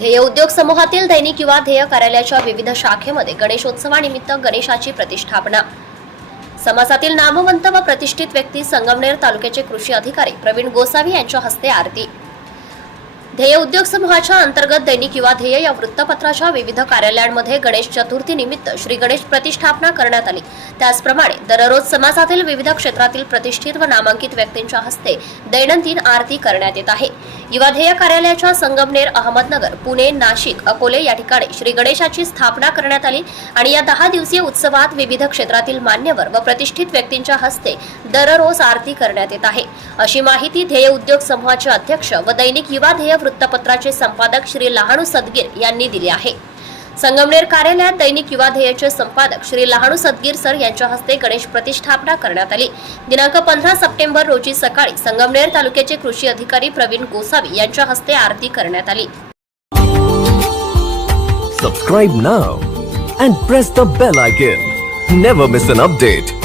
ध्येय उद्योग समूहातील दैनिक युवा ध्येय कार्यालयाच्या विविध शाखेमध्ये गणेशोत्सवानिमित्त गणेशाची प्रतिष्ठापना. समाजातील नामवंत व प्रतिष्ठित व्यक्ती संगमनेर तालुक्याचे कृषी अधिकारी प्रवीण गोसावी यांच्या हस्ते आरती. ध्येय उद्योग समूहाच्या अंतर्गत दैनिक युवा ध्येय या वृत्तपत्राच्या विविध कार्यालयांमध्ये गणेश चतुर्थी निमित्त श्री गणेश प्रतिष्ठापना करण्यात आली. त्याचप्रमाणे दररोज समाजातील विविध क्षेत्रातील प्रतिष्ठित व नामांकित व्यक्तींच्या हस्ते दैनंदिन आरती करण्यात येत आहे. युवाध्येय कार्यालयाच्या संगमनेर अहमदनगर पुणे नाशिक अकोले या ठिकाणी श्री गणेशाची स्थापना करण्यात आली आणि या दहा दिवसीय उत्सवात विविध क्षेत्रातील मान्यवर व प्रतिष्ठित व्यक्तींच्या हस्ते दररोज आरती करण्यात येत आहे. अशी माहिती ध्येय उद्योग समूहाचे अध्यक्ष व दैनिक युवा ध्येय वृत्तपत्राचे संपादक श्री लहाणू सदगीर यांनी दिली आहे. संगमनेर कार्यालयात दैनिक युवा ध्येयचे संपादक श्री लहाणू सदगीर सर यांच्या हस्ते गणेश प्रतिष्ठापना करण्यात आली. दिनांक पंधरा सप्टेंबर रोजी सकाळी संगमनेर तालुक्याचे कृषी अधिकारी प्रवीण गोसावी यांच्या हस्ते आरती करण्यात आली. Subscribe now and press the bell icon never miss an update